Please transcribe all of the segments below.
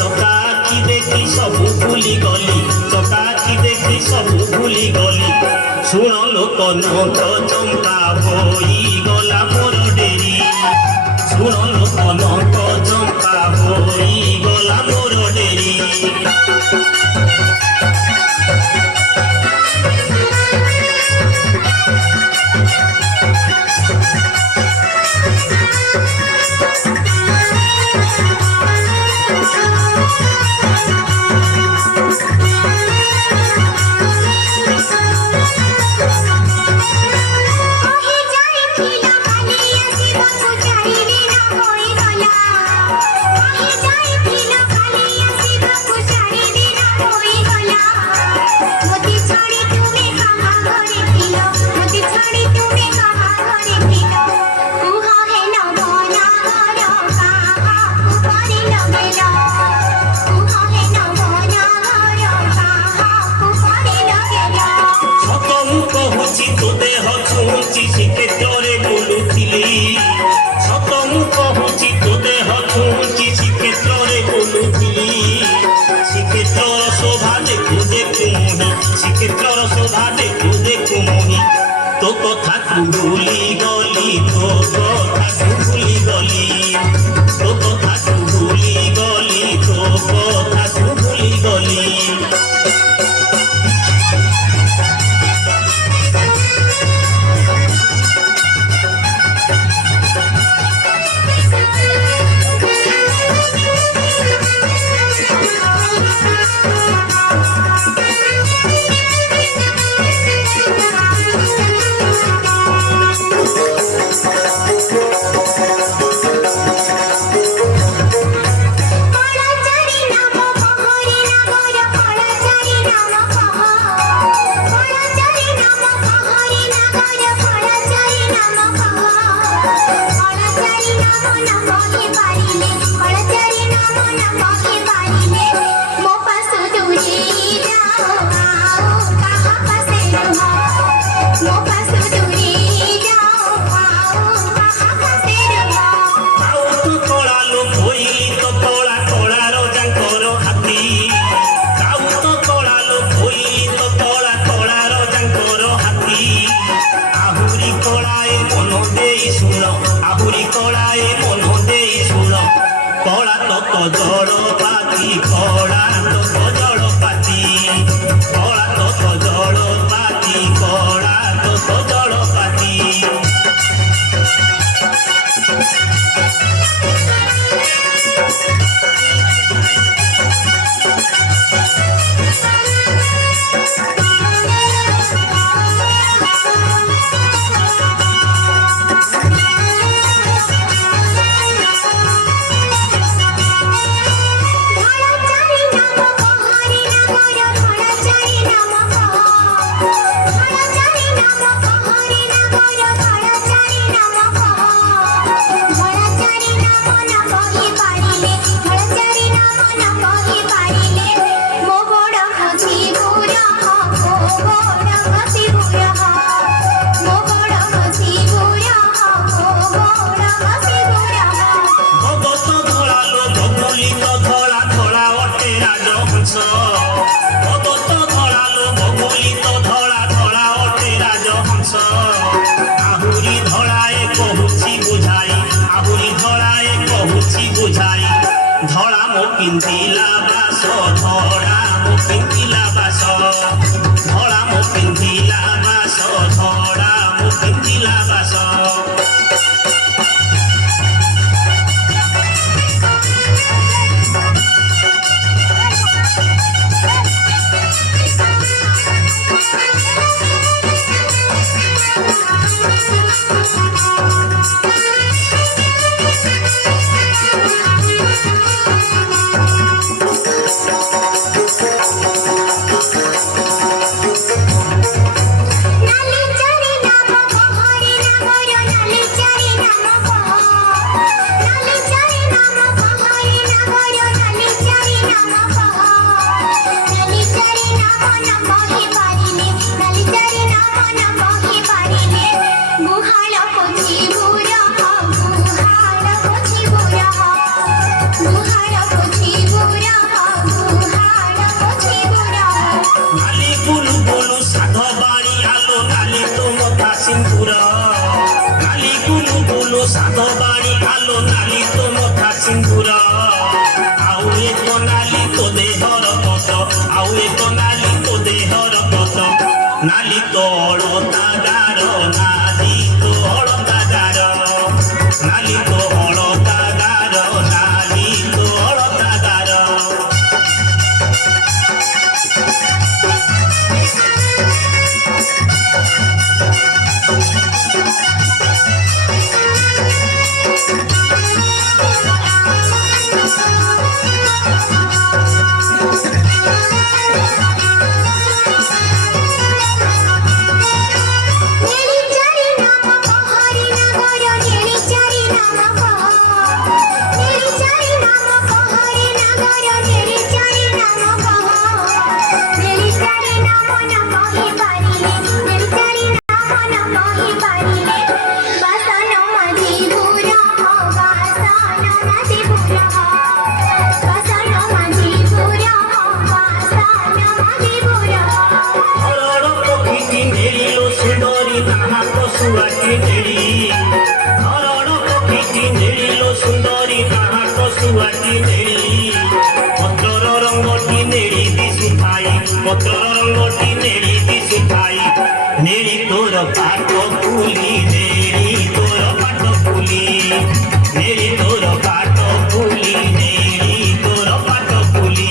ଚକାଆଖି ଦେଖି ସବୁ ଭୁଲି ଗଲି, ଚକାଆଖି ଦେଖି ସବୁ ଭୁଲି ଗଲି। ଶୁଣ ଲୋକ ନଟ ଚମ୍ପା ହୋଇଗଲା ମୋର ଡେରି, ଶୁଣ ଲୋକ ନଟ ଚମ୍ପା ହୋଇଗଲା ମୋର ଡେରି। ଶ୍ରୀକ୍ଷେତ୍ରରେ ବୁଲୁଥିଲି, ସତ ମୁଁ କହୁଛି ତୋ ଦେହ ଛୁଉଁଛି ଶ୍ରୀକ୍ଷେତ୍ରରେ ବୁଲୁଥିଲି। ଶ୍ରୀକ୍ଷେତ୍ରର ଶୋଭା ଦେଖୁ ଦେଖୁ ମୋହି, ଶ୍ରୀକ୍ଷେତ୍ରର ଶୋଭା ଦେଖୁ ଦେଖୁ ମୋହି। ତୋ କଥାକୁ ଭୁଲି ଗଲି, ତୋ କଥାକୁ ଭୁଲି ଗଲି, ତୋ କଥାକୁ ଭୁଲି ଗଲି, ତୋ କଥାକୁ ଭୁଲି ଗଲି। আহুরি কড়ায় মন দেই শুণ, কড়া তত জড়পাতি, কড়া তত জড়পাতি, কড়া তত জড়পাতি, কড়া তত জড়পাতি। আহুরি ধরায় কহুছি বুঝাই, আহুরি ধরায় কহুছি বুঝাই। ধরা মো পিন্ধিলা বাস, ধরা মো পিন্ধিলা বাস, ধরা মো পিন্ধিলা বাস, ধরা মো পিন্ধিলা বাস। তো দেহর কত আউ এক নালি তো দেহর কত নালি তো হলতা গার নালি তো হলতা গার নালি তো হলতা গার নালি তো হলতা গার নেড়ি তোর পাট ফুলি নেড়ি তোর পাট ফুলি নেড়ি তোর পাট ফুলি নেড়ি তোর পাট ফুলি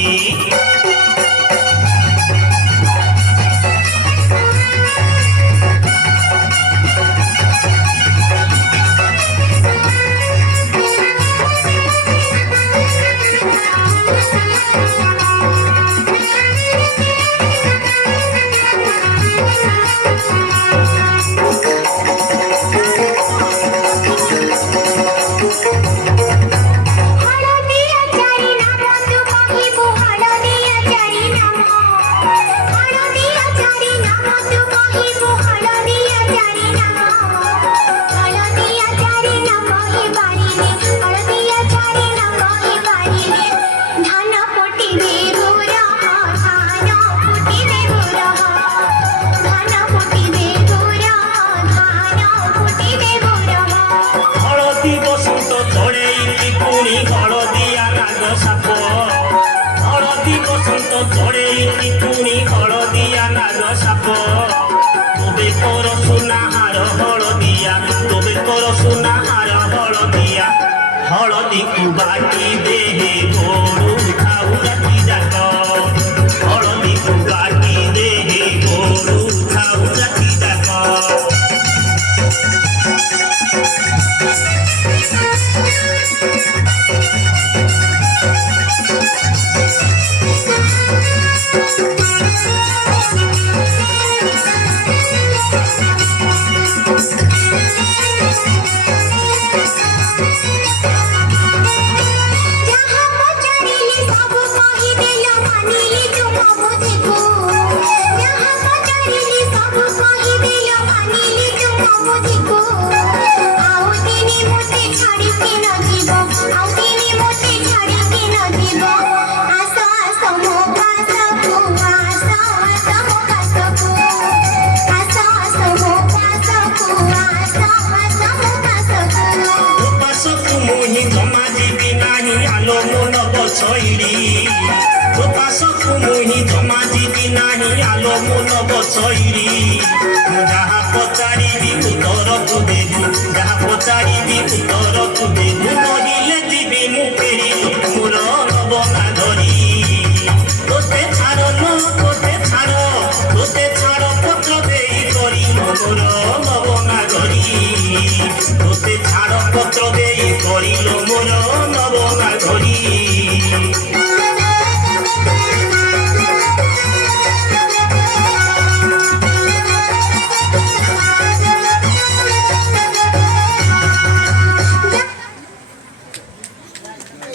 हलदी कुबाटी देहे गोरु खाऊ राती जाक हलदी कुबाटी देहे गोरु खाऊ राती जाक जहाँ पचारि उत्तर तु देबू जहाँ पचारि उत्तर तु देबू नहिले जीवी मु फेरी मोर नबना धरी तोते छाड़ न तोते छाड़ पत्र देई करी मोर